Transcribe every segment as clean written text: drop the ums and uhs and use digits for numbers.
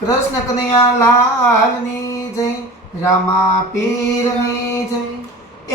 કૃષ્ણ કનૈયા લાલની જય, રામા પીરની જય.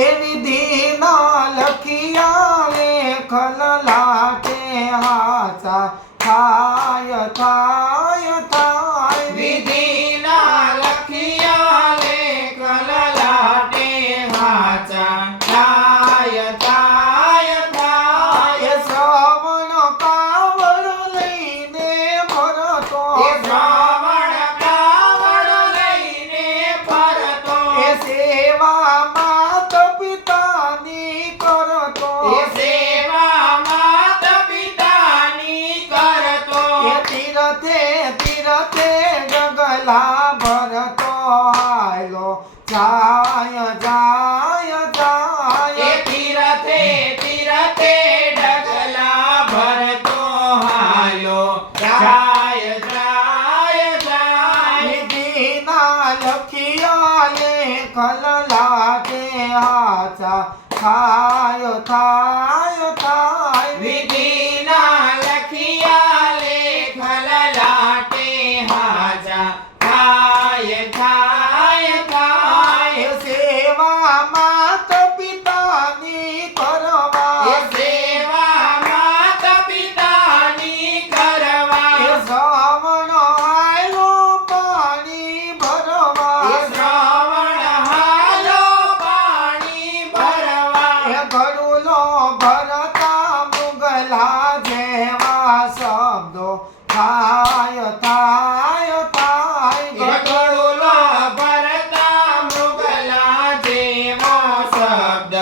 એવી દીના લખિયા લેખ લલાટે હાચા થાય થાય થાય. વિધિના લખિયા લેખ લલાટે હાચા થાય થાય થાય. એ શ્રવણ કાવડ લઈને ભરતો, એ શ્રાવણ કાવડ લઈને ફરતો, એ સેવા માત પિતાની કરતો, એ સેવા માત પિતાની કરતો, એ તીરથે તીરથે ડગલા ભરતો હાલો જાય જાય જાય. એ તીરથે તીરથે ડગલા ભરતો હાલો જાય જાય જાય. વિધિના લખિયા લેખ લલાટે હાચા થાય થાય થાય. વિધિના લખિયા લેખ લલાટે હાચા થાય થાય થાય. એ સેવા માત પિતાની કરવા, એ સેવા માત પિતાની કરવા, એ શ્રવણ હાલો પાણી ભરવા, એ શ્રાવણ હાલો પાણી ભરવા, એ ગરુલો ભરતા મુગલા જેવા શબ્દો થાય થાય થાય. એ ગરુલો ભરતા મૃગલા જેવો શબ્દ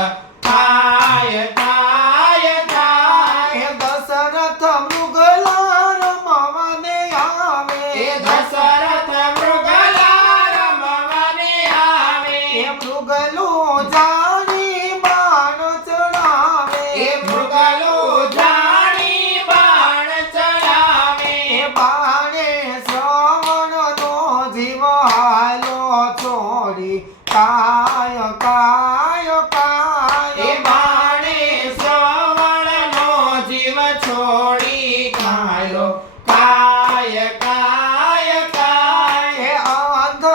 થાય થાય થાય. એ દશરથ મૃગલા રમવાને આવે, એ દશરથ મૃગલા રમવાને આવે, એ મૃગલું જાણી બાણ ચડાવે, એ મૃગલું જાણી બાણ ચડાવે, એ બાણે શ્રવણનો જીવ હાલો છોડી કાય કાય એ કાય. બાણે શ્રવણનો જીવ છોડી કાયો કાય કાય કાય. એ અંધ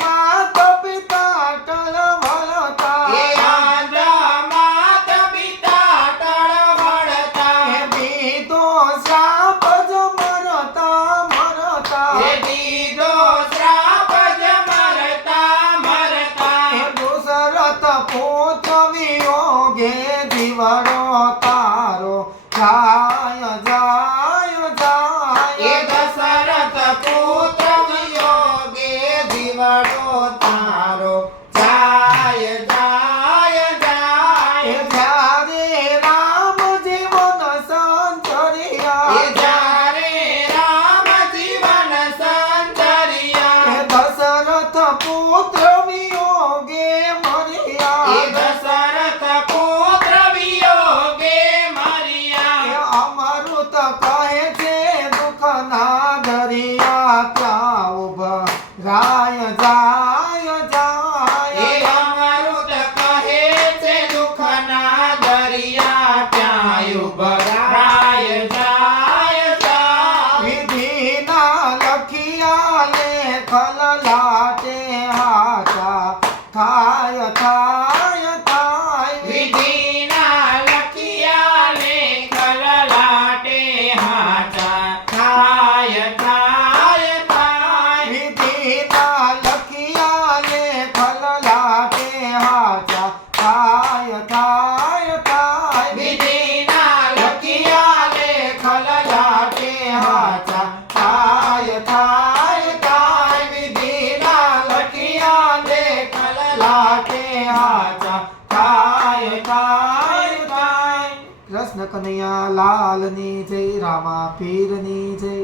માત પિતા ટળવળતા, એ આંધ્ર માત પિતા ટળવળતા, એ બીતો શ્રાપ જ મરતા મરતા, એ દીધો શ્રાપ જ મરતા મરતા. એ દશરથ પુત્ર વિયોગે જીવડો તારો જાય જાય એ જાય. દશરથ પુત્ર વિયોગે જીવડો તારો જાય જાય જાય. એ જ્યારે રામ જીવન સંચર્યા, એ જ્યારે રામ જીવન સંચર્યા, એ દશરથ પુત્ર વિયોગે એ મર્યા, દશરથ પુત્ર વિયોગે એ મર્યા. અમૃત કહે છે દુઃખના દરિયા ત્યાં ઉભા રાય જાય એ જાય. અમૃત કહે છે દુઃખના દરિયા ત્યાં ઉભરાય જાય જાય. વિધિના લખિયા લેખ લલાટે હાચા થાય થાય થાય. વિધિના લખિયા લેખ લલાટે હાચા થાય થાય થાય. વિધિના લખિયા લેખ લલાટે હાચા થાય થાય થાય. વિધિના લખિયા લેખ લલાટે હાચા થાય થાય થાય. વિધિના લખિયા લેખ લલાટે હાચા થાય થાય થાય. કૃષ્ણ કનૈયા લાલની જય, રામા પીરની જય.